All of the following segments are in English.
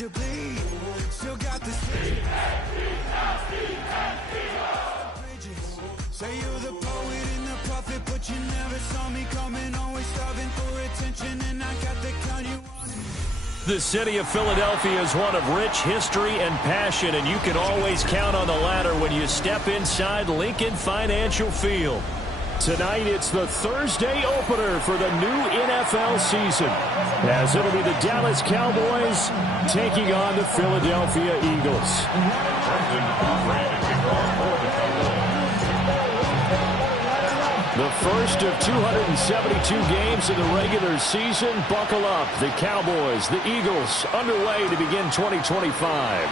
to bleed. Still got the say you're the poet and the prophet, but you never saw me coming. Always starving for attention, and I got the kind you want. The city of Philadelphia is one of rich history and passion, and you can always count on the latter when you step inside Lincoln Financial Field. Tonight, it's the Thursday opener for the new NFL season, as it'll be the Dallas Cowboys taking on the Philadelphia Eagles. The first of 272 games of the regular season. Buckle up. The Cowboys, the Eagles, underway to begin 2025.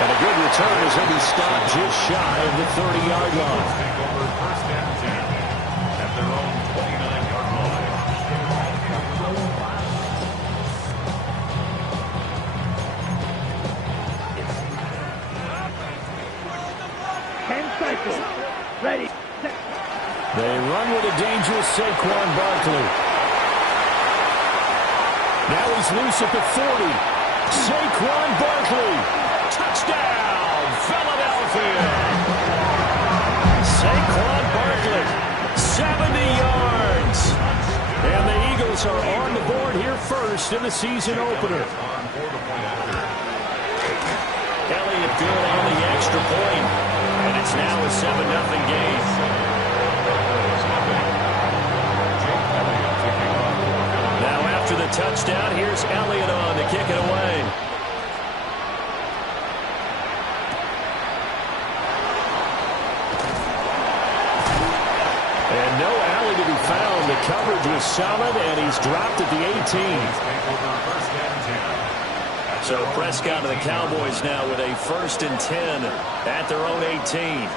And a good return as he'll be stopped just shy of the 30-yard line. Take over first and 10 at their own 29-yard line. 10 seconds. Ready. They run with a dangerous Saquon Barkley. Now he's loose at the 40. Saquon Barkley. Touchdown, Philadelphia. Saquon Barkley, 70 yards. And the Eagles are on the board here first in the season opener. Elliott good on the extra point. And it's now a 7-0 game. Now after the touchdown, here's Elliott on to kick it away. And no alley to be found. The coverage was solid, and he's dropped at the 18. So Prescott and the Cowboys now with a 1st and 10 at their own 18.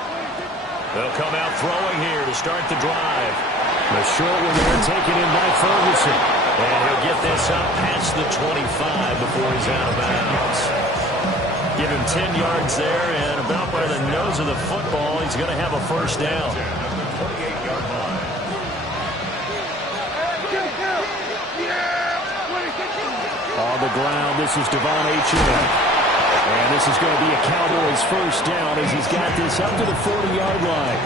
They'll come out throwing here to start the drive. The short one there taken in by Ferguson. And he'll get this up past the 25 before he's out of bounds. Give him 10 yards there, and about by the nose of the football, he's going to have a first down. On the ground, this is Devon Achane. And this is going to be a Cowboys first down as he's got this up to the 40-yard line.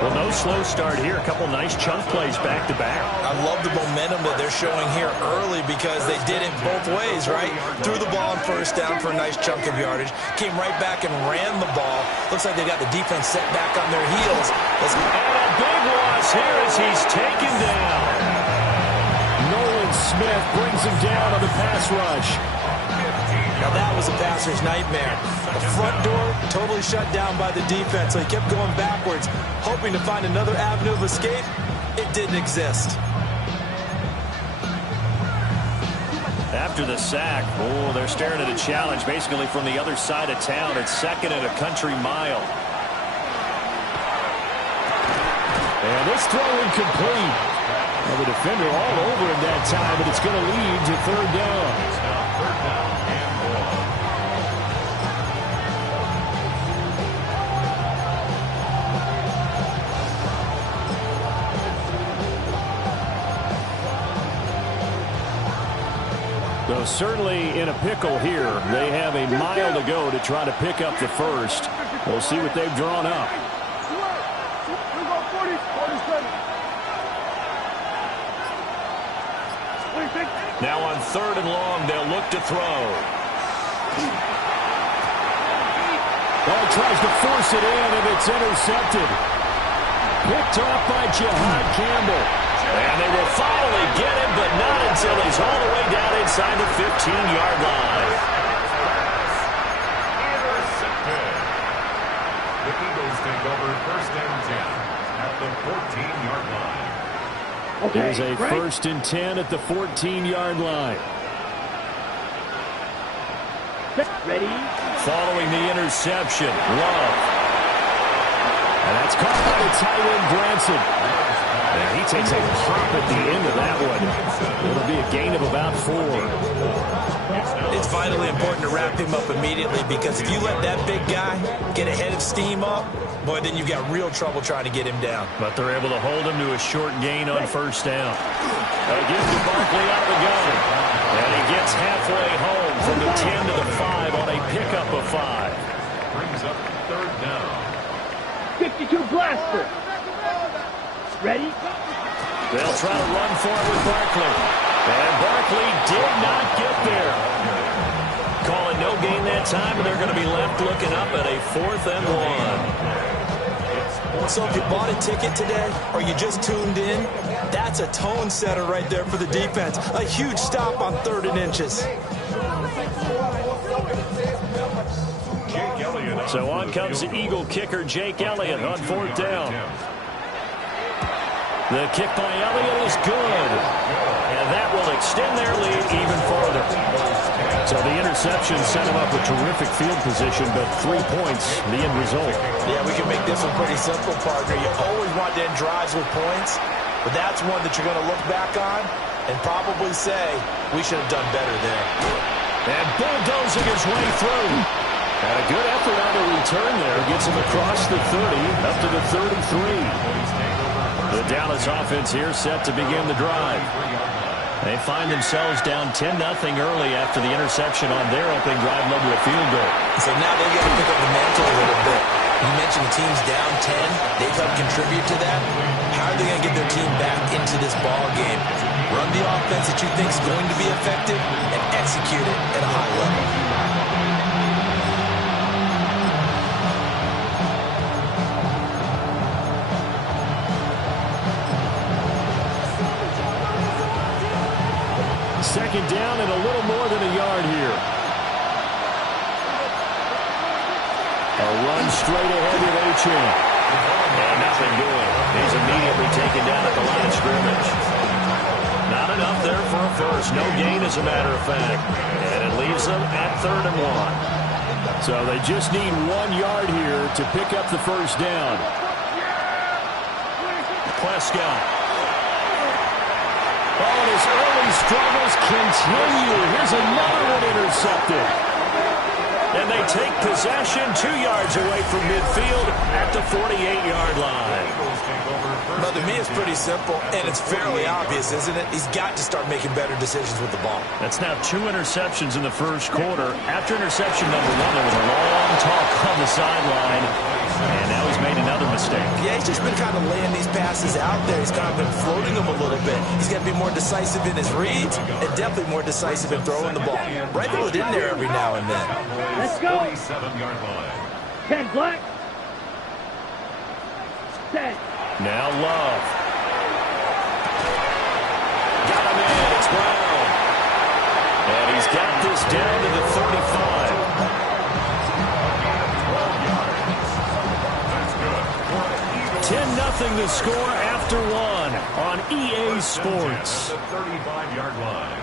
Well, no slow start here. A couple nice chunk plays back-to-back. I love the momentum that they're showing here early because they did it both ways, right? Threw the ball on first down for a nice chunk of yardage. Came right back and ran the ball. Looks like they got the defense set back on their heels. And a big loss here as he's taken down. Smith brings him down on the pass rush. Now that was a passer's nightmare. The front door totally shut down by the defense, so he kept going backwards, hoping to find another avenue of escape. It didn't exist. After the sack, they're staring at a challenge basically from the other side of town. It's 2nd and a country mile. And this throw incomplete. Well, the defender all over him that time, but it's going to lead to 3rd down. So certainly in a pickle here. They have a mile to go to try to pick up the first. We'll see what they've drawn up. Now on 3rd and long, they'll look to throw. Ball tries to force it in, and it's intercepted. Picked off by Jihad Campbell. And they will finally get him, but not until he's all the way down inside the 15-yard line. Intercepted. The Eagles take over 1st and 10 at the 14-yard line. There's a 1st and 10 at the 14-yard line. Ready. Following the interception, Love. And that's caught by the tight end, Branson. And he takes a pop at the end of that one. It'll be a gain of about 4. It's vitally important to wrap him up immediately, because if you let that big guy get a head of steam up, boy, then you've got real trouble trying to get him down. But they're able to hold him to a short gain on first down. Again to Barkley out of the gun. And he gets halfway home from the 10 to the 5 on a pickup of 5. Brings up third down. 52 blaster. Ready? They'll try to run for it with Barkley. And Barkley did not get there. Calling no gain that time, and they're going to be left looking up at a 4th and 1. So if you bought a ticket today or you just tuned in, that's a tone setter right there for the defense. A huge stop on 3rd and inches. So on comes the Eagle kicker, Jake Elliott, on 4th down. The kick by Elliott is good. And that will extend their lead even further. So the interception set him up with terrific field position, but 3 points, the end result. Yeah, we can make this one pretty simple, partner. You always want to end drives with points, but that's one that you're going to look back on and probably say, we should have done better there. And bulldozing his way through. And a good effort on the return there. Gets him across the 30, up to the 33. The Dallas offense here set to begin the drive. They find themselves down 10-0 early after the interception on their opening drive led to a field goal. So now they got to pick up the mantle a little bit. You mentioned the team's down 10. They've helped contribute to that. How are they going to get their team back into this ball game? Run the offense that you think is going to be effective and execute it at a high level. Second down and a little more than a yard here. A run straight ahead with Achane. And nothing doing. He's immediately taken down at the line of scrimmage. Not enough there for a first. No gain, as a matter of fact. And it leaves them at 3rd and 1. So they just need 1 yard here to pick up the first down. Prescott. Oh, and his early struggles continue. Here's another one intercepted. And they take possession 2 yards away from midfield at the 48-yard line. But to me, it's pretty simple, and it's fairly obvious, isn't it? He's got to start making better decisions with the ball. That's now 2 interceptions in the first quarter. After interception number 1, there was a long talk on the sideline, and now he's made another mistake. Yeah, he's just been kind of laying these passes out there. He's kind of been floating them a little bit. He's got to be more decisive in his reads and definitely more decisive in throwing the ball. Rifle it in there every now and then. Let's go. 47-yard line. 10 black. Set. Now Love. Got him in. It's Brown. And he's got this down to the 35. That's good. 10-0 the score after 1 on EA Sports. The 35-yard line.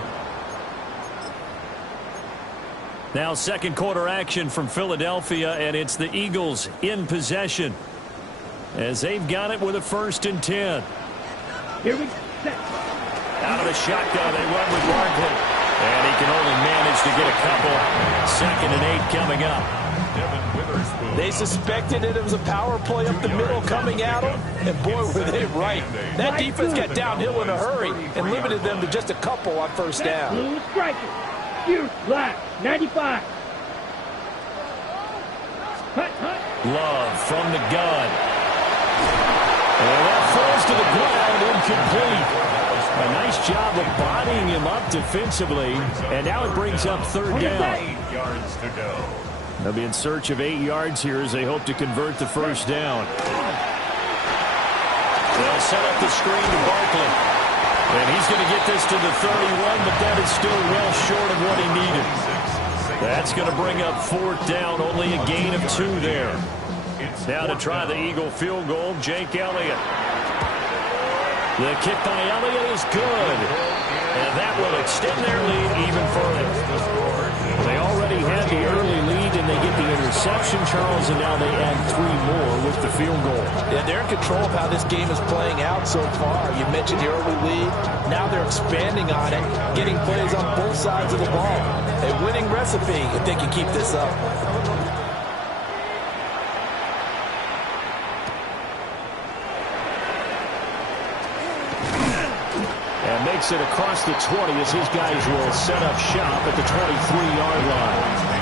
Now second quarter action from Philadelphia, and it's the Eagles in possession as they've got it with a 1st and 10. Here we go. Out of the shotgun, they run with Barkley. And he can only manage to get a couple. 2nd and 8 coming up. They suspected that it was a power play up the middle coming at them, and boy, were they right. That defense got downhill in a hurry and limited them to just a couple on first down. Blue striker. You black. 95. Hut, hut. Love from the gun. And that falls to the ground, incomplete. A nice job of bodying him up defensively. And now it brings up 3rd down. 8 yards to go. They'll be in search of 8 yards here as they hope to convert the first down. They'll set up the screen to Barkley. And he's going to get this to the 31, but that is still well short of what he needed. That's going to bring up 4th down, only a gain of 2 there. Now to try the Eagle field goal, Jake Elliott. The kick by Elliott is good. And that will extend their lead even further. They already had the early lead and they get the interception, Charles, and now they add 3 more with the field goal. Yeah, they're in control of how this game is playing out so far. You mentioned the early lead. Now they're expanding on it, getting plays on both sides of the ball. A winning recipe if they can keep this up. And makes it across the 20 as his guys will set up shop at the 23-yard line.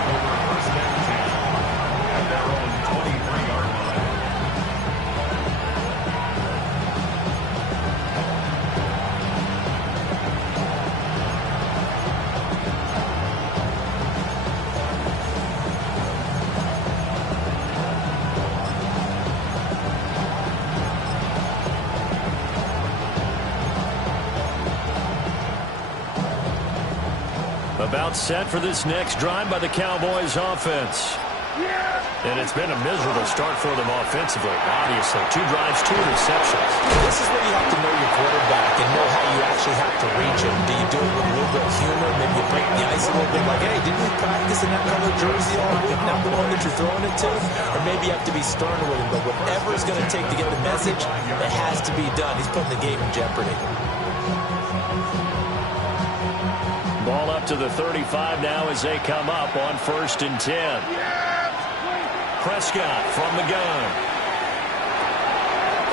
About set for this next drive by the Cowboys offense. And it's been a miserable start for them offensively, obviously. 2 drives, 2 interceptions. This is where you have to know your quarterback and know how you actually have to reach him. Do you do it with a little bit of humor? Maybe you break the ice a little bit like, hey, didn't we practice in that color jersey all week? Not the one that you're throwing it to? Or maybe you have to be stern with him. But whatever it's going to take to get the message, it has to be done. He's putting the game in jeopardy. Ball up to the 35 now as they come up on 1st and 10. Prescott from the gun.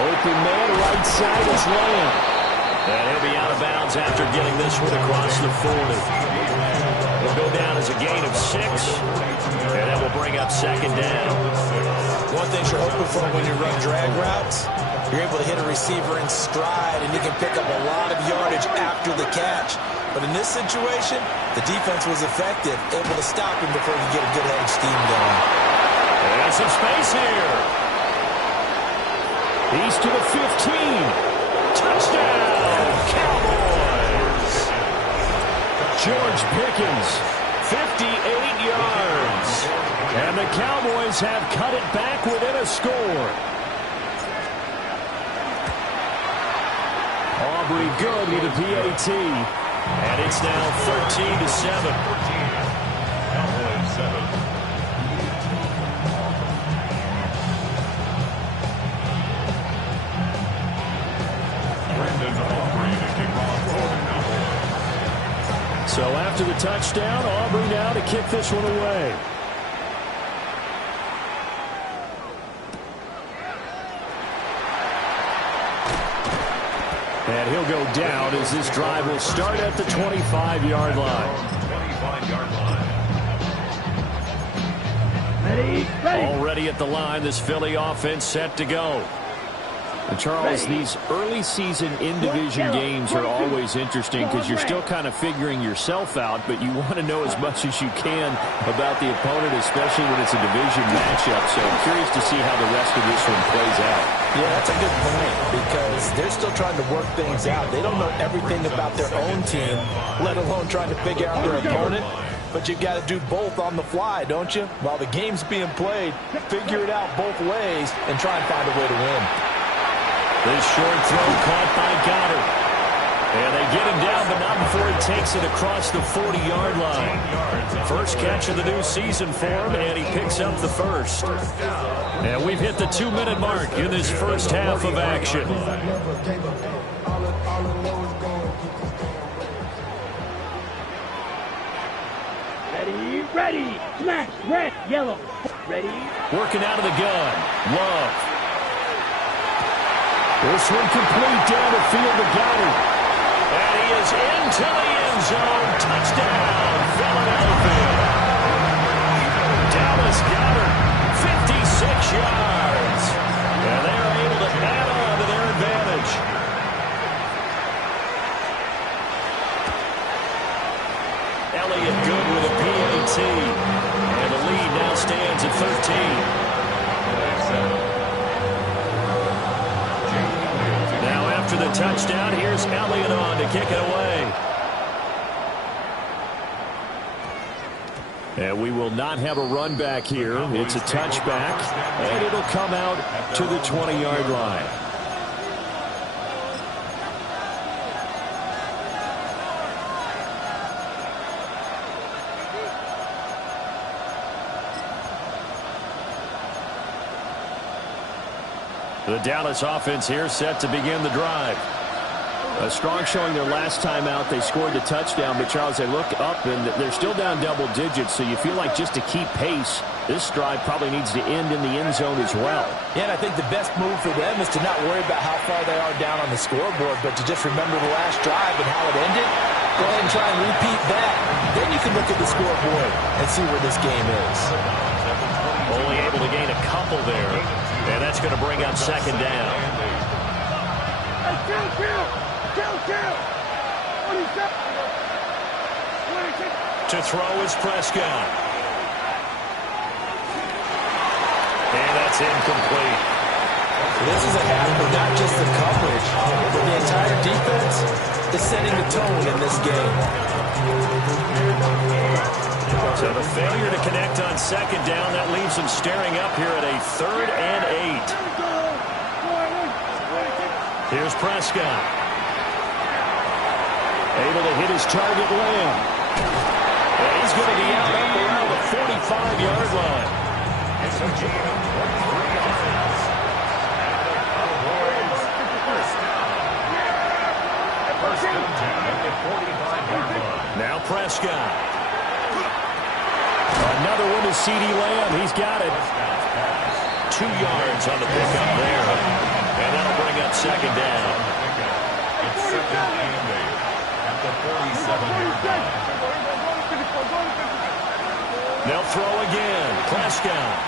Open man, right side is Lamb. And he'll be out of bounds after getting this one across the 40. He'll go down as a gain of 6. And that will bring up 2nd down. One thing you're hoping for when you run drag routes, you're able to hit a receiver in stride, and you can pick up a lot of yardage after the catch. But in this situation, the defense was effective, able to stop him before he could get a good head of steam going. And some space here. He's to the 15. Touchdown, Cowboys. George Pickens, 58 yards. And the Cowboys have cut it back within a score. Aubrey good with a PAT. And it's now 13-7. Cowboys 7. Brandon Aubrey to kick off for the Cowboys. So after the touchdown, Aubrey now to kick this one away. And he'll go down as this drive will start at the 25-yard line. 25-yard line. Ready. Already at the line, this Philly offense set to go. And Charles, these early season in-division games are always interesting because you're still kind of figuring yourself out, but you want to know as much as you can about the opponent, especially when it's a division matchup. So I'm curious to see how the rest of this one plays out. Yeah, that's a good point because they're still trying to work things out. They don't know everything about their own team, let alone trying to figure out their opponent. But you've got to do both on the fly, don't you? While the game's being played, figure it out both ways and try and find a way to win. This short throw caught by Goddard. And they get him down, but not before he takes it across the 40-yard line. First catch of the new season for him, and he picks up the first. And we've hit the 2-minute mark in this first half of action. Ready. Smash. Red. Yellow. Ready. Working out of the gun. Love. This one complete down the field to Goddard. And he is into the end zone. Touchdown, Philadelphia. Dallas Goddard, 56 yards. And they are able to add on to their advantage. Elliott good with a PAT. And the lead now stands at 13. After the touchdown, here's Elliott on to kick it away. And we will not have a run back here. It's a touchback, and it'll come out to the 20-yard line. The Dallas offense here set to begin the drive. A strong showing their last time out. They scored the touchdown, but Charles, they look up and they're still down double digits, so you feel like just to keep pace, this drive probably needs to end in the end zone as well. Yeah, and I think the best move for them is to not worry about how far they are down on the scoreboard, but to just remember the last drive and how it ended. Go ahead and try and repeat that. Then you can look at the scoreboard and see where this game is. Only able to gain a couple there, and that's going to bring up second down. To throw is Prescott. And that's incomplete. This is a half for not just the coverage, but the entire defense is setting the tone in this game. So the failure to connect on second down, that leaves them staring up here at a 3rd and 8. Here's Prescott. Able to hit his target Lamb. And he's going to be out around the 45-yard line. Now Prescott. Another one to CeeDee Lamb. He's got it. 2 yards on the pickup there. And that'll bring up second down. It's 2nd and 8 at the 47-yard line. They'll throw again. Prescott.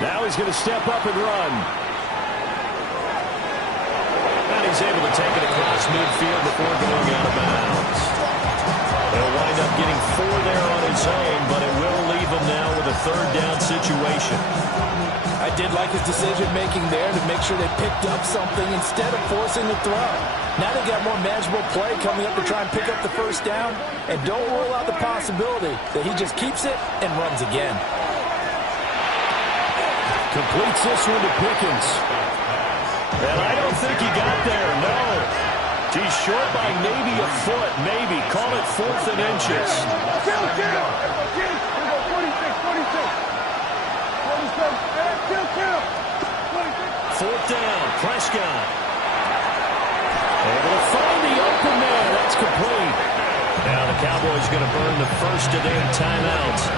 Now he's going to step up and run. And he's able to take it across midfield before going out of bounds. He'll wind up getting 4 there on his own, but it will leave him now with a 3rd down situation. I did like his decision-making there to make sure they picked up something instead of forcing the throw. Now they got more manageable play coming up to try and pick up the 1st down, and don't rule out the possibility that he just keeps it and runs again. Completes this one to Pickens. And I don't think he got there, no. He's short by maybe a foot, maybe. Call it 4th and inches. 4th down, Prescott. Able to find the open man. That's complete. Now the Cowboys going to burn the first of their timeouts,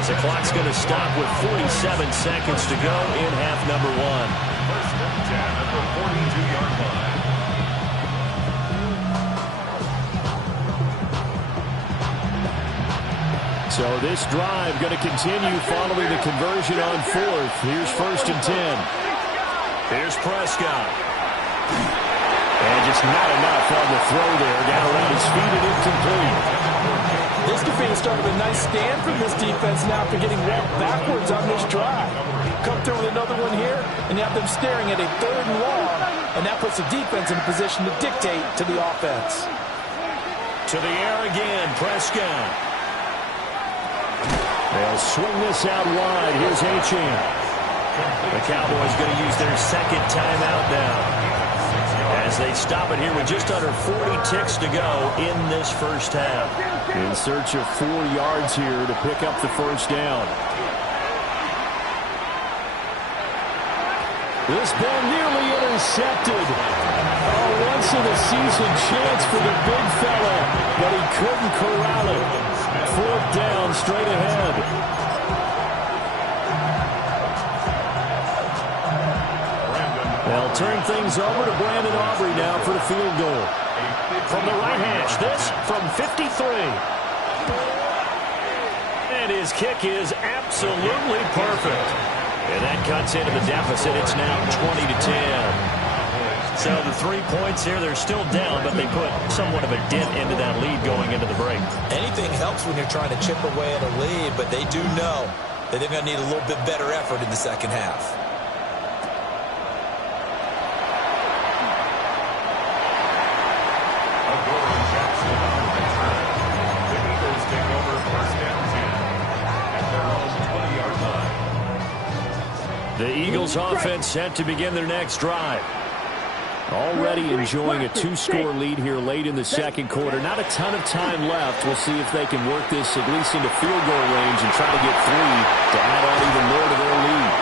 as the clock's going to stop with 47 seconds to go in half number 1. 1st and 10 at the 42-yard line. So this drive going to continue following the conversion on 4th. Here's 1st and 10. Here's Prescott. And just not enough on the throw there. Down around his feet and incomplete. This defense started a nice stand from this defense now after getting walked backwards on this drive. Come through with another one here, and you have them staring at a 3rd and long, and that puts the defense in a position to dictate to the offense. To the air again, Prescott. They'll swing this out wide. Here's Achane. The Cowboys going to use their 2nd timeout now, as they stop it here with just under 40 ticks to go in this 1st half. In search of 4 yards here to pick up the 1st down. This ball nearly intercepted. Once-in-a-season chance for the big fella, but he couldn't corral it. 4th down, straight ahead. They'll turn things over to Brandon Aubrey now for the field goal. From the right hash, this from 53. And his kick is absolutely perfect. And that cuts into the deficit. It's now 20-10. So the 3 points here, they're still down, but they put somewhat of a dent into that lead going into the break. Anything helps when you're trying to chip away at a lead, but they do know that they're going to need a little bit better effort in the 2nd half. The Eagles offense set to begin their next drive. Already enjoying a 2-score lead here late in the 2nd quarter. Not a ton of time left. We'll see if they can work this at least into field goal range and try to get 3 to add on even more to their lead.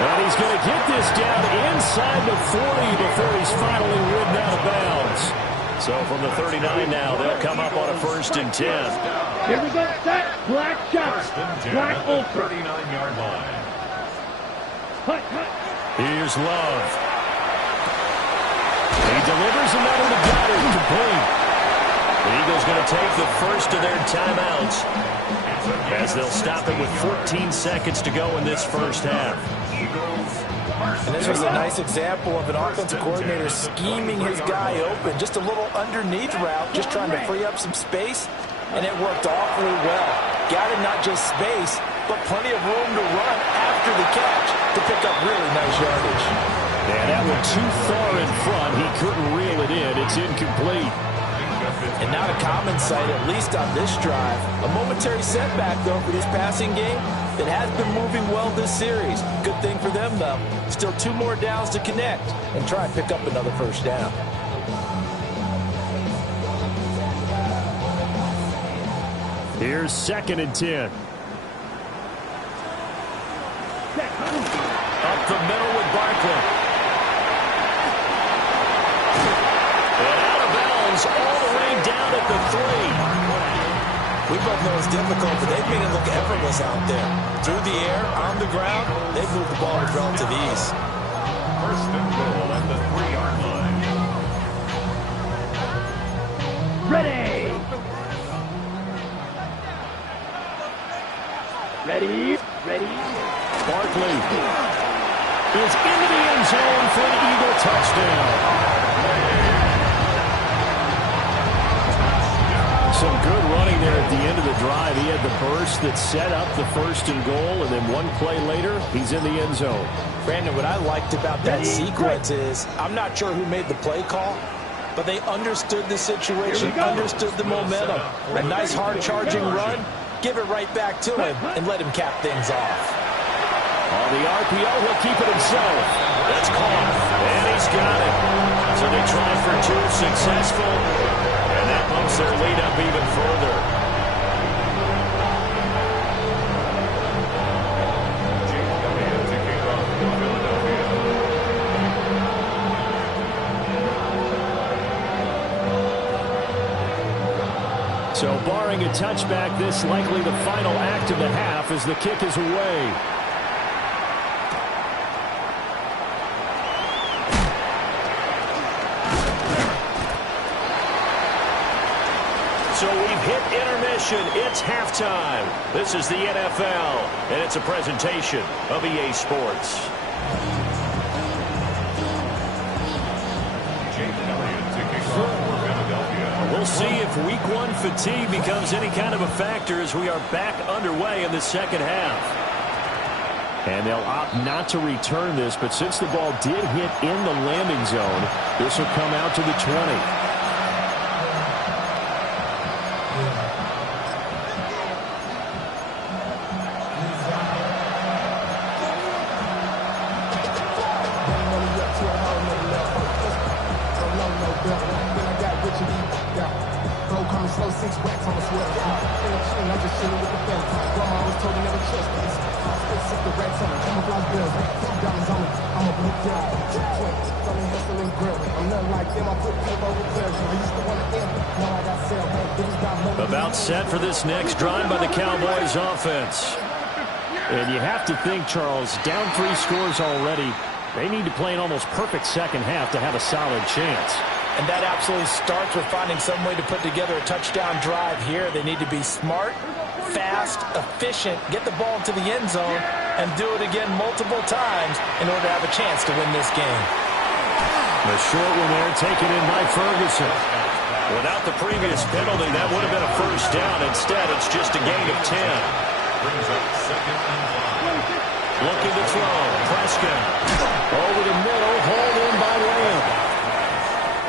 And And he's going to get this down inside the 40 before he's finally ridden out of bounds. So from the 39 now, they'll come up on a 1st and 10. Here we go, set, black shot, black ultra. 39-yard line. Hut, hut. Here's Love. He delivers another to Goddard, complete. The Eagles going to take the first of their timeouts as they'll stop it with 14 seconds to go in this first half. And this was a nice example of an offensive coordinator scheming his guy open. Just a little underneath route, just trying to free up some space, and it worked awfully well. Got him not just space, but plenty of room to run after the catch to pick up really nice yardage. Yeah, that one too far in front. He couldn't reel it in. It's incomplete. And not a common sight, at least on this drive. A momentary setback, though, for this passing game that has been moving well this series. Good thing for them, though. Still 2 more downs to connect and try and pick up another first down. Here's 2nd and 10. Up the middle with Barkley. And out of bounds all the way down at the 3. We both know it's difficult, but they've made it look effortless out there. Through the air, on the ground, they've moved the ball with relative ease. 1st and goal at the 3-yard line. Ready. Ready, ready. Barkley is into the end zone for an Eagle touchdown. Some good running there at the end of the drive. He had the burst that set up the 1st and goal, and then one play later, he's in the end zone. Brandon, what I liked about that sequence is, I'm not sure who made the play call, but they understood the situation, understood the momentum. A nice hard-charging run, give it right back to him, and let him cap things off. On the RPO, he'll keep it himself. That's caught, and he's got it. So they try for 2, successful, and that bumps their lead up even further. So barring a touchback, this likely the final act of the half as the kick is away. So we've hit intermission. It's halftime. This is the NFL, and it's a presentation of EA Sports. We'll see if Week 1 fatigue becomes any kind of a factor as we are back underway in the second half. And they'll opt not to return this, but since the ball did hit in the landing zone, this will come out to the 20. About set for this next drive by the Cowboys offense. And you have to think, Charles, down 3 scores already. They need to play an almost perfect second half to have a solid chance. And that absolutely starts with finding some way to put together a touchdown drive here. They need to be smart, fast, efficient, get the ball into the end zone, and do it again multiple times in order to have a chance to win this game. The short one there taken in by Ferguson. Without the previous penalty, that would have been a first down. Instead, it's just a gain of 10. Brings up 2nd and 5. Looking to throw. Prescott. Over the middle, hauled in by Lamb.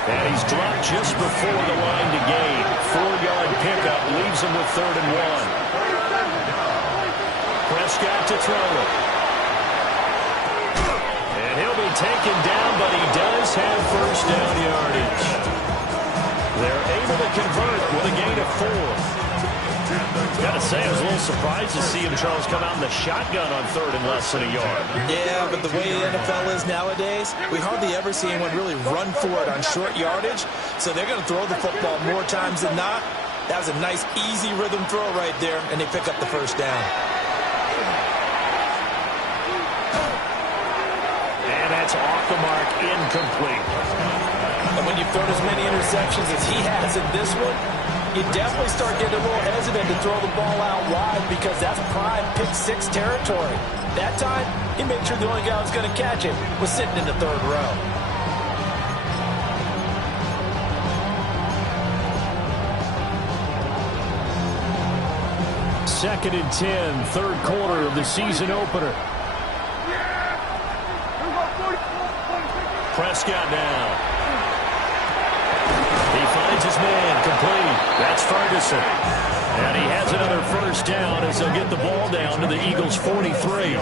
And he's dropped just before the line to gain. 4-yard pickup leaves him with 3rd and 1. Prescott to throw it. And he'll be taken down, but he does have first down yardage. They're able to convert with a gain of 4. Got to say, I was a little surprised to see him, Charles, come out in the shotgun on third and less than a yard. Yeah, but the way the NFL is nowadays, we hardly ever see anyone really run for it on short yardage. So they're going to throw the football more times than not. That was a nice, easy rhythm throw right there, and they pick up the first down. And that's off the mark, incomplete. And when you've thrown as many interceptions as he has in this one, you definitely start getting a little hesitant to throw the ball out wide because that's prime pick six territory. That time, he made sure the only guy who was going to catch it was sitting in the third row. Second and 10, third quarter of the season opener. Prescott now. He finds his man, complete. That's Ferguson. And he has another first down as they'll get the ball down to the Eagles' 43. It's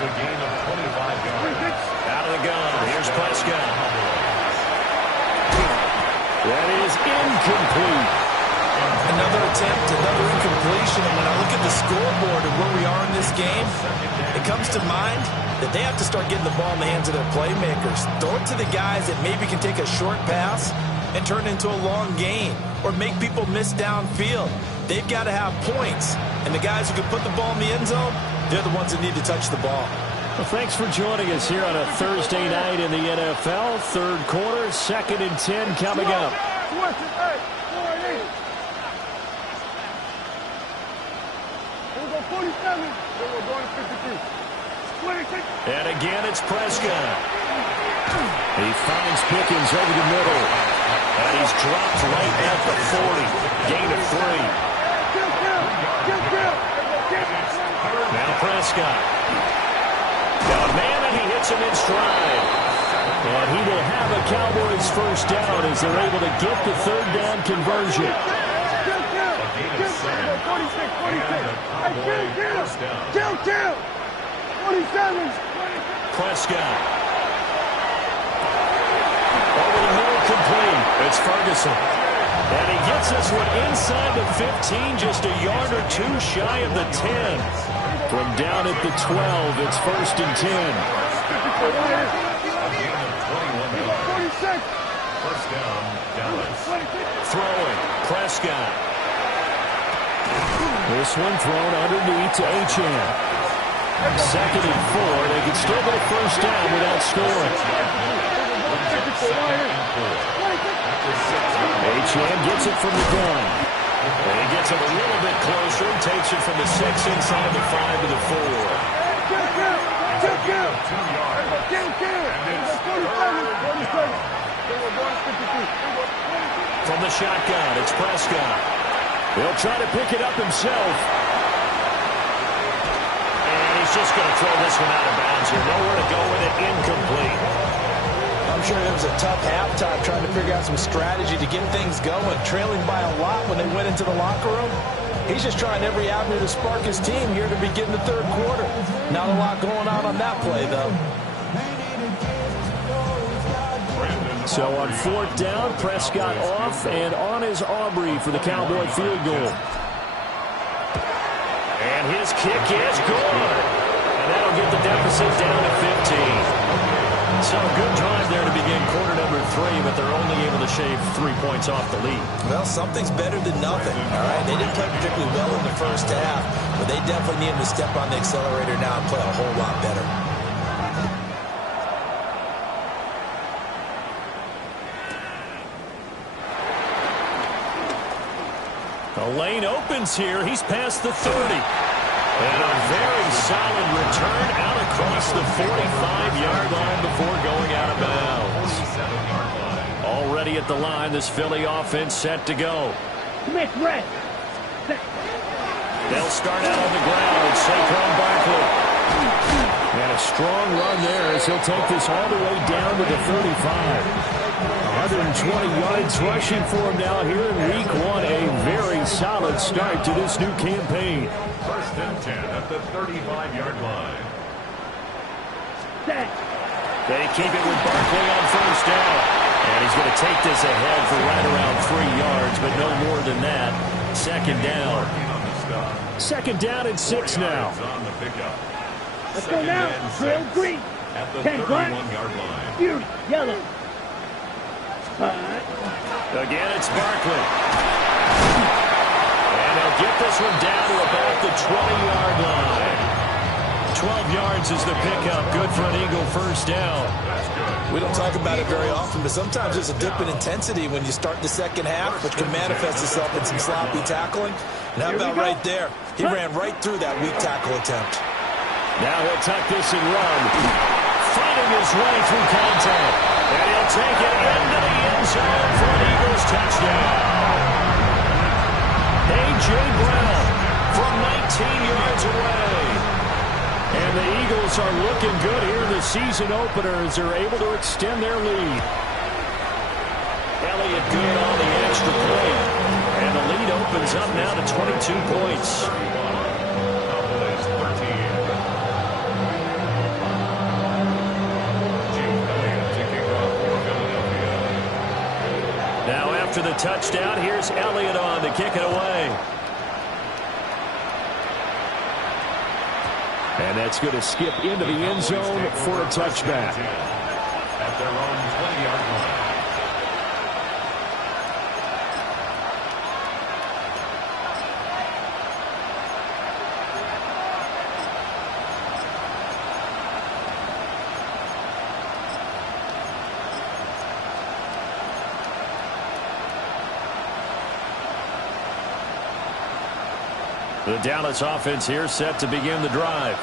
a gain of 25 yards. Out of the gun. Here's Prescott. That is incomplete. Another attempt, another incompletion. And when I look at the scoreboard and where we are in this game, it comes to mind that they have to start getting the ball in the hands of their playmakers. Throw it to the guys that maybe can take a short pass and turn it into a long gain or make people miss downfield. They've got to have points. And the guys who can put the ball in the end zone, they're the ones that need to touch the ball. Well, thanks for joining us here on a Thursday night in the NFL. Third quarter, second and 10 coming up. And again, it's Prescott. He finds Pickens over the middle. And he's dropped right at the 40. Gain of 3. Now Prescott. Got a man, and he hits him in stride. And he will have a Cowboys first down as they're able to get the third down conversion. Prescott. Over the middle, complete. It's Ferguson. And he gets this one inside the 15, just a yard or two shy of the 10. From down at the 12, it's first and 10. First down, Dallas. Throwing, Prescott. This one thrown underneath to Achane. Second and 4. They can still get a first down without scoring. Achane gets it from the gun. And he gets it a little bit closer and takes it from the 6 inside the 5 to the 4. From the shotgun, it's Prescott. He'll try to pick it up himself. And he's just going to throw this one out of bounds here. Nowhere to go with it, incomplete. I'm sure it was a tough halftime trying to figure out some strategy to get things going, trailing by a lot when they went into the locker room. He's just trying every avenue to spark his team here to begin the third quarter. Not a lot going on that play, though. So on fourth down, Prescott off, and on is Aubrey for the Cowboy field goal. And his kick is good. And that'll get the deficit down to 15. So a good drive there to begin quarter number 3, but they're only able to shave 3 points off the lead. Well, something's better than nothing, all right? They didn't play particularly well in the first half, but they definitely needed to step on the accelerator now and play a whole lot better. The lane opens here. He's past the 30. And a very solid return out across the 45-yard line before going out of bounds. Already at the line, this Philly offense set to go. Smith, red. They'll start out on the ground. Saquon Barkley. And a strong run there as he'll take this all the way down to the 35. 120 yards rushing for him now here in week 1. A very solid start to this new campaign. First and 10 at the 35-yard line. They keep it with Barkley on first down. And he's going to take this ahead for right around 3 yards, but no more than that. Second down. Second down and 6 now. Let's go now. Trail green. 10 black. Fury yellow. 5. Again, it's Barkley. And they'll get this one down to about the 20-yard line. 12 yards is the pickup. Good for an Eagle first down. We don't talk about it very often, but sometimes there's a dip in intensity when you start the second half, which can manifest itself in some sloppy tackling. And how about right there? He ran right through that weak tackle attempt. Now he'll tuck this and run. Fighting his way through contact. And he'll take it into the end zone for an Eagles touchdown. A.J. Brown from 19 yards away. And the Eagles are looking good here in the season opener as they're able to extend their lead. Elliott good on the extra point. And the lead opens up now to 22 points. Now after the touchdown, here's Elliott on to kick it away. And that's going to skip into the end zone for a touchback. At their own 20-yard line. The Dallas offense here set to begin the drive.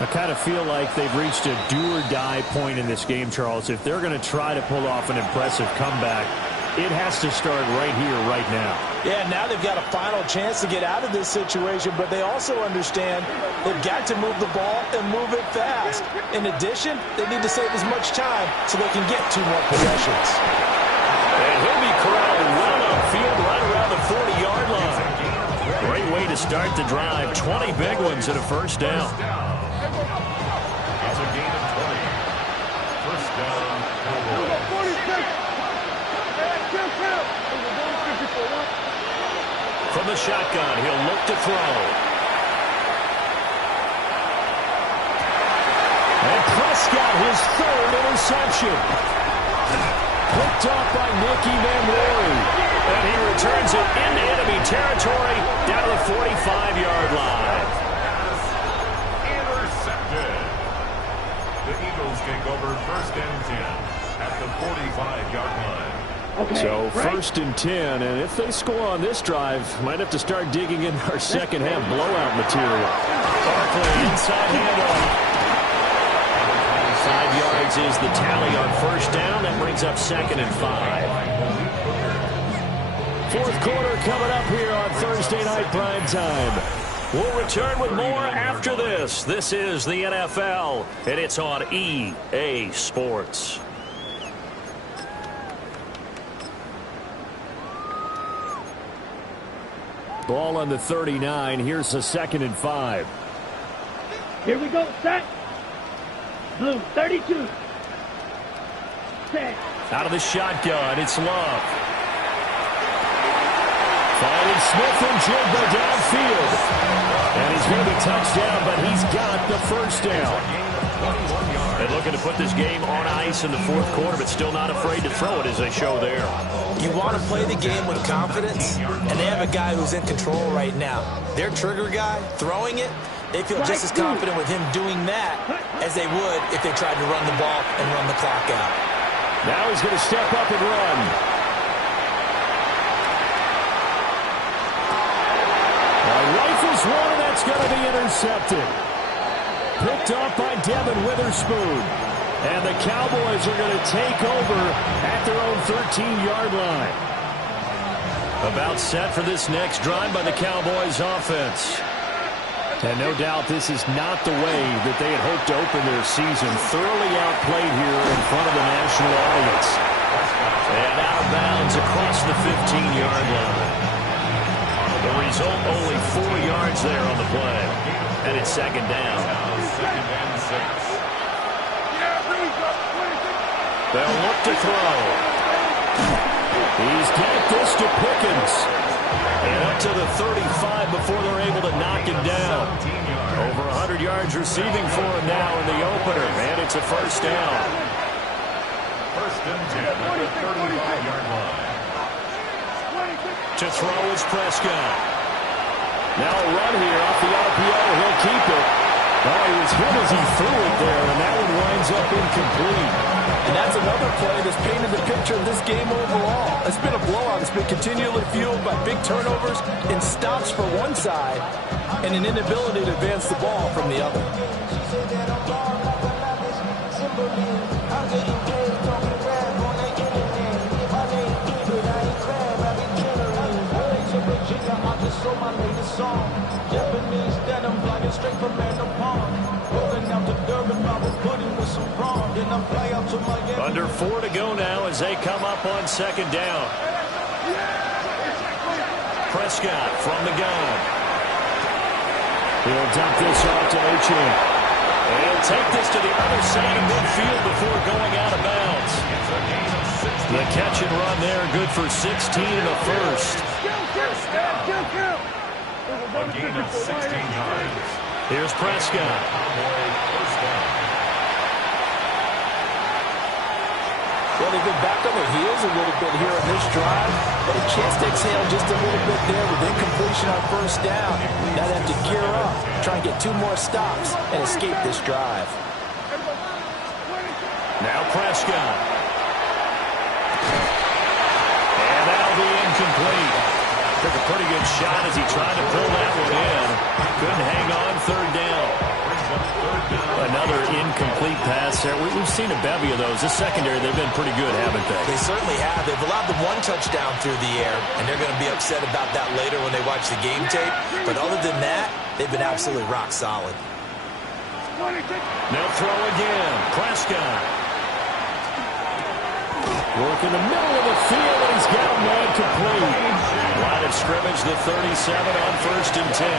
I kind of feel like they've reached a do-or-die point in this game, Charles. If they're going to try to pull off an impressive comeback, it has to start right here, right now. Yeah, now they've got a final chance to get out of this situation, but they also understand they've got to move the ball and move it fast. In addition, they need to save as much time so they can get 2 more possessions. And he'll be corralled well upfield right around the 40-yard line. Great way to start the drive. 20 big ones and a first down. It's a gain of 20. First down, Cowboys. 46. From the shotgun, he'll look to throw. And Prescott, his 3rd interception. Picked off by Nicky Van Rory. And he returns it into enemy territory down to the 45-yard line. Intercepted. The Eagles take over first and 10 at the 45-yard line. Okay, So right. first and 10, and if they score on this drive, might have to start digging in our second half blowout material. Barkley inside handoff. 5 yards is the tally on first down. That brings up second and 5. Fourth quarter coming up here on Thursday Night Prime Time. We'll return with more after this. This is the NFL, and it's on EA Sports. Ball on the 39. Here's a second and 5. Here we go, set. Blue, 32. Set. Out of the shotgun, it's Love. Finding Smith and Jigba downfield. And he's going to be touchdown, but he's got the first down. And looking to put this game on ice in the fourth quarter, but still not afraid to throw it as they show there. You want to play the game with confidence, and they have a guy who's in control right now. Their trigger guy, throwing it, they feel just as confident with him doing that as they would if they tried to run the ball and run the clock out. Now he's going to step up and run. Rifles one, and that's going to be intercepted. Picked off by Devin Witherspoon. And the Cowboys are going to take over at their own 13-yard line. About set for this next drive by the Cowboys offense. And no doubt this is not the way that they had hoped to open their season. Thoroughly outplayed here in front of the national audience. And out of bounds across the 15-yard line. The result, only 4 yards there on the play. And it's second down. Second and 6. They'll look to throw. He's got this to Pickens. And up to the 35 before they're able to knock him down. Over 100 yards receiving for him now in the opener. And it's a first down. First and 10 at the 35-yard line. To throw is Prescott. Now a run here off the RPO. He'll keep it. Oh, he was hit as he threw it there, and that one winds up incomplete. And that's another play that's painted the picture of this game overall. It's been a blowout. It's been continually fueled by big turnovers and stops for one side and an inability to advance the ball from the other. Under 4 to go now as they come up on second down. Prescott from the gun. He'll dump this off to Achane. And he'll take this to the other side of midfield before going out of bounds. The catch and run there, good for 16 and a first. A gain of 16 yards. Here's Prescott. Well, they've been back on their heels a little bit here in this drive, but a chance to exhale just a little bit there with incompletion on first down. Now they have to gear up, try and get 2 more stops, and escape this drive. Now Prescott. And that'll be incomplete. Took a pretty good shot as he tried to pull that one in. Couldn't hang on third down. Another incomplete pass there. We've seen a bevy of those. This secondary, they've been pretty good, haven't they? They certainly have. They've allowed them 1 touchdown through the air, and they're going to be upset about that later when they watch the game tape. But other than that, they've been absolutely rock solid. They'll throw again. Prescott. Work in the middle of the field, and he's got him all complete. Line of scrimmage, the 37 on first and 10.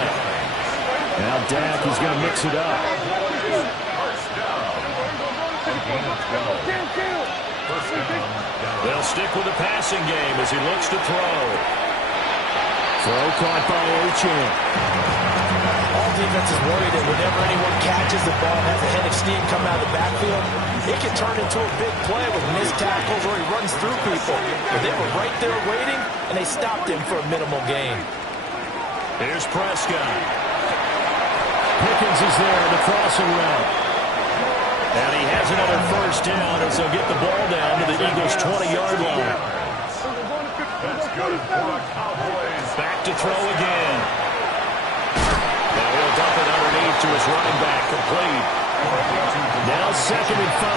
Now Dak, he's going to mix it up. They'll stick with the passing game as he looks to throw. Throw caught by Achane. All defense is worried that whenever anyone catches the ball and has a head of steam come out of the backfield, it can turn into a big play with missed tackles or he runs through people. But they were right there waiting, and they stopped him for a minimal gain. Here's Prescott. Pickens is there in the crossing route. And he has another first down as they'll get the ball down to the Eagles' 20-yard line. That's good for the Cowboys. Back to throw again. Now he'll dump it underneath to his running back, complete. Now 2nd and 5.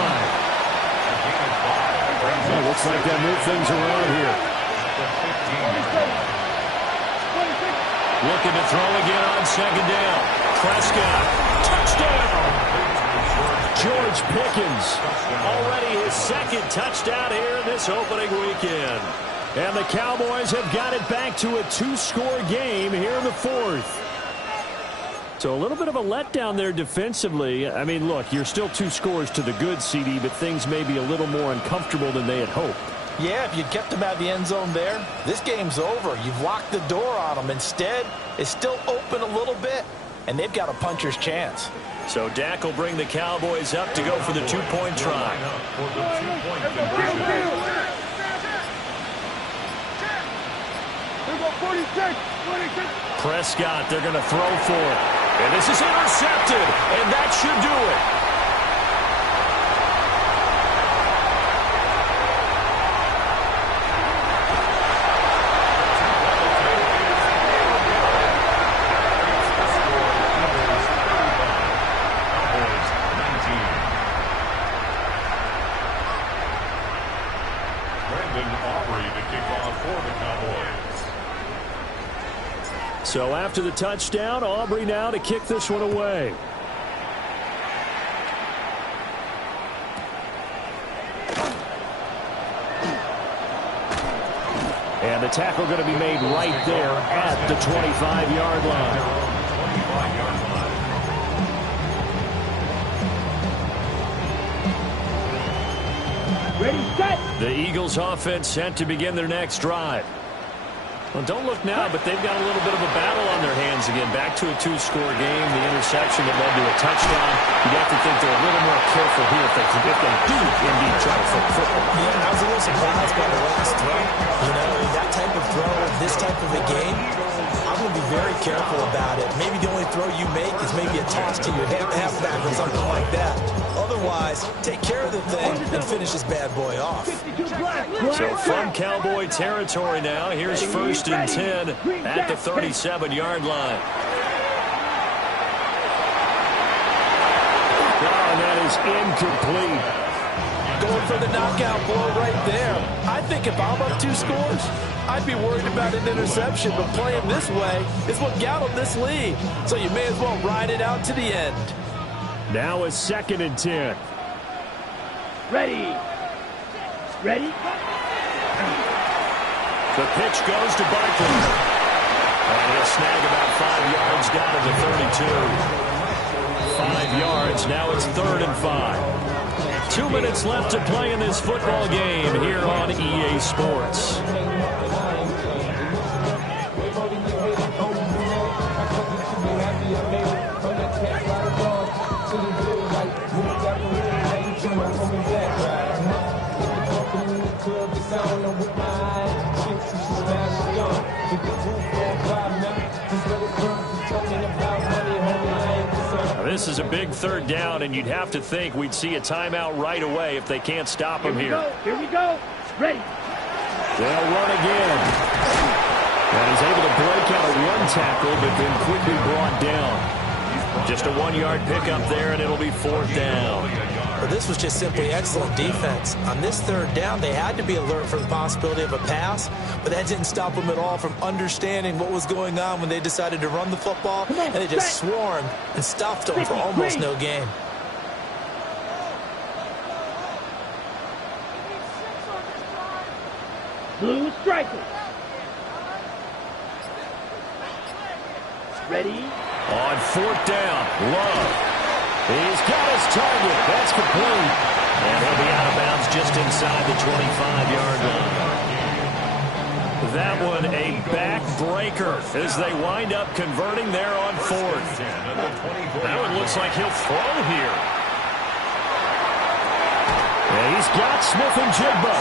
Well, looks like they move things around here. Looking to throw again on 2nd down. Prescott, touchdown! George Pickens, already his 2nd touchdown here in this opening weekend. And the Cowboys have got it back to a 2-score game here in the 4th. So a little bit of a letdown there defensively. I mean, look, you're still 2 scores to the good, CD, but things may be a little more uncomfortable than they had hoped. Yeah, if you'd kept them out of the end zone there, this game's over. You've locked the door on them. Instead, it's still open a little bit, and they've got a puncher's chance. So Dak will bring the Cowboys up to go for the 2-point try. For the 2-point conversion. Prescott, they're going to throw for it. And this is intercepted, and that should do it. So after the touchdown, Aubrey now to kick this one away. And the tackle going to be made right there at the 25-yard line. Ready, set. The Eagles offense set to begin their next drive. Well, don't look now, but they've got a little bit of a battle on their hands again. Back to a two-score game. The interception that led to a touchdown. You'd have to think they're a little more careful here if they do indeed try to flip football. Yeah, I was a little surprised by the last throw. You know, that type of throw, this type of a game, I'm going to be very careful about it. Maybe the only throw you make is maybe a toss to your halfback or something like that. Otherwise, take care of the thing and finish this bad boy off. So from Cowboy territory now, here's 1st and 10 at the 37-yard line. Oh, and that is incomplete. Going for the knockout blow right there. I think if I'm up 2 scores, I'd be worried about an interception, but playing this way is what got them this lead. So you may as well ride it out to the end. Now it's 2nd and 10. Ready. Ready. The pitch goes to Barkley. And he'll snag about 5 yards down to the 32. 5 yards. Now it's 3rd and 5. 2 minutes left to play in this football game here on EA Sports. This is a big 3rd down, and you'd have to think we'd see a timeout right away if they can't stop him here. Here we go. Ready. They'll run again. And he's able to break out of 1 tackle, but then quickly brought down. Just a 1-yard pickup there, and it'll be 4th down. But this was just simply excellent defense. On this 3rd down, they had to be alert for the possibility of a pass, but that didn't stop them at all from understanding what was going on when they decided to run the football, and they just swarmed and stuffed them for almost no gain. Blue striker. Ready. On 4th down, Love. He's got his target. That's complete. And he'll be out of bounds just inside the 25-yard line. That one a backbreaker as they wind up converting there on 4th. That one looks like he'll throw here. And he's got Smith and Jigba.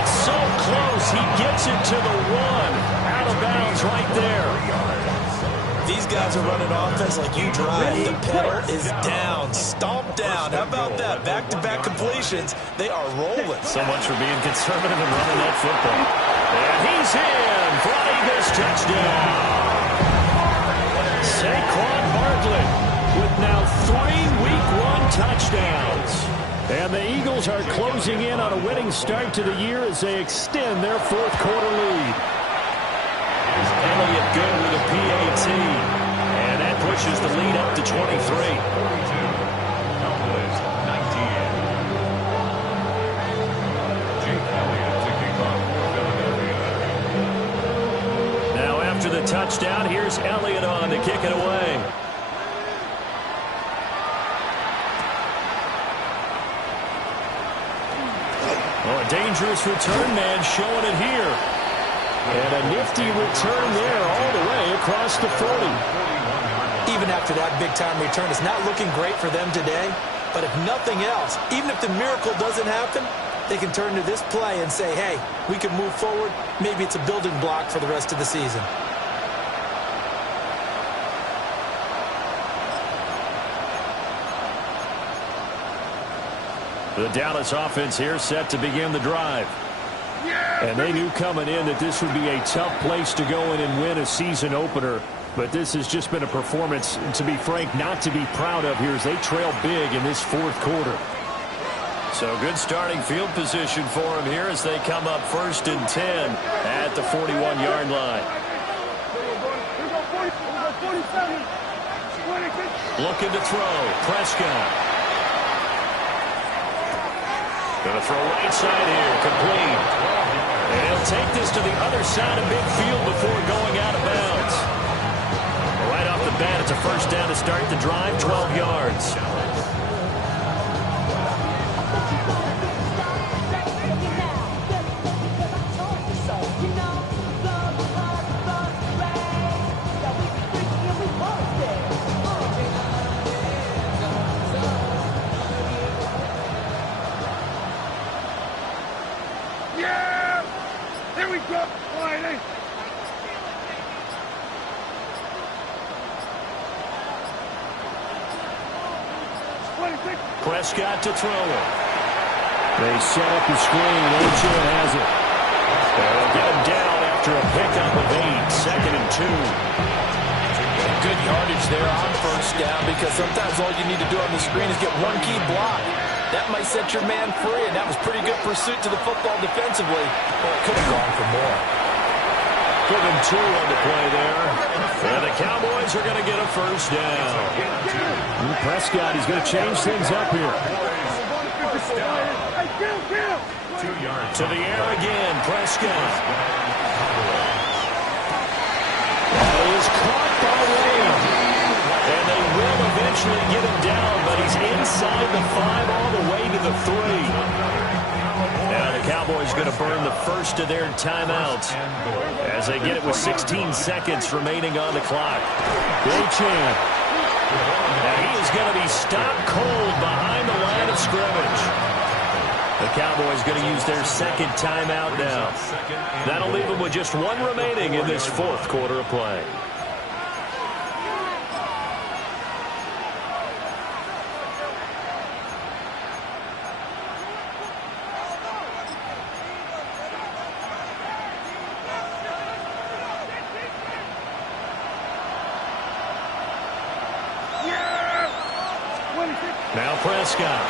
It's so close. He gets it to the 1. Out of bounds right there. These guys are running offense like you drive. The pedal is down, stomped down. How about that? Back-to-back completions. They are rolling. So much for being conservative and running that football. And he's in for an Eagles touchdown. Saquon Barkley with now 3 Week 1 touchdowns. And the Eagles are closing in on a winning start to the year as they extend their 4th quarter lead. Elliott good with a PAT. And that pushes the lead up to 23. Now after the touchdown, here's Elliott on to kick it away. Oh, a dangerous return man showing it here. And a nifty return there all the way across the 40. Even after that big-time return, it's not looking great for them today. But if nothing else, even if the miracle doesn't happen, they can turn to this play and say, hey, we can move forward. Maybe it's a building block for the rest of the season. The Dallas offense here set to begin the drive. And they knew coming in that this would be a tough place to go in and win a season opener. But this has just been a performance, to be frank, not to be proud of here as they trail big in this 4th quarter. So good starting field position for them here as they come up 1st and 10 at the 41-yard line. Looking to throw. Prescott. Going to throw right side here. Complete. And he'll take this to the other side of midfield before going out of bounds. Right off the bat, it's a 1st down to start the drive, 12 yards. Here we go. Quiet. Prescott to throw it. They set up the screen. Rachel has it. They'll get him down after a pickup of 8. 2nd and 2. Good yardage there on first down because sometimes all you need to do on the screen is get one key block. That might set your man free, and that was pretty good pursuit to the football defensively. Well, it could have gone for more. Give him 2 on the play there. And the Cowboys are going to get a first down. And Prescott, he's going to change things up here. 2 yards. To the air again, Prescott. That is caught by Lamb. And they will eventually get him down, but he's inside the 5 all the way to the 3. Now the Cowboys going to burn the first of their timeouts as they get it with 16 seconds remaining on the clock. Chan. Now he is going to be stopped cold behind the line of scrimmage. The Cowboys going to use their second timeout now. That'll leave them with just 1 remaining in this 4th quarter of play. Now Prescott.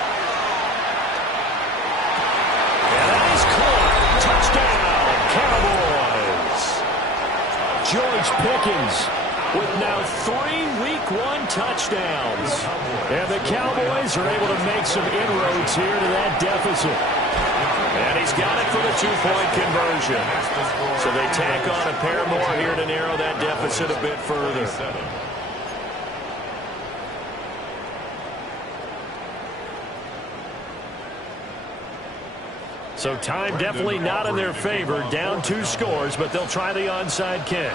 And that is caught. Touchdown, Cowboys. George Pickens with now 3 Week 1 touchdowns. And the Cowboys are able to make some inroads here to that deficit. And he's got it for the 2-point conversion. So they tack on a pair more here to narrow that deficit a bit further. So time definitely not in their favor. Down 2 scores, but they'll try the onside kick.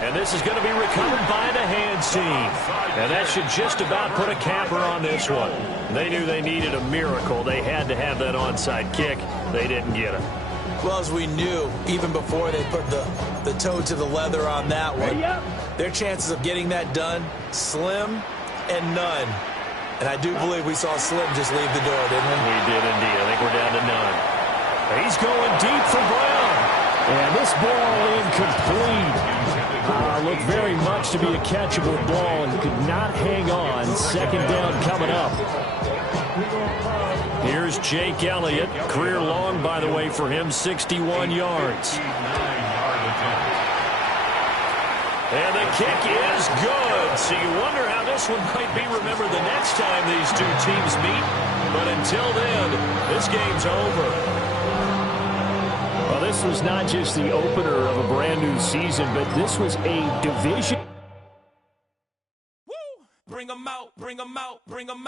And this is going to be recovered by the hands team. And that should just about put a capper on this one. They knew they needed a miracle. They had to have that onside kick. They didn't get it. Well, as we knew, even before they put the toe to the leather on that one, their chances of getting that done, slim and none. And I do believe we saw Slim just leave the door, didn't we? We did indeed. I think we're down to none. He's going deep for Brown. And this ball incomplete. Looked very much to be a catchable ball and could not hang on. 2nd down coming up. Here's Jake Elliott. Career long, by the way, for him, 61 yards. And the kick is good. So you wonder how this one might be remembered the next time these 2 teams meet. But until then, this game's over. Well, this was not just the opener of a brand new season, but this was a division. Woo! Bring 'em out, bring 'em out, bring 'em out.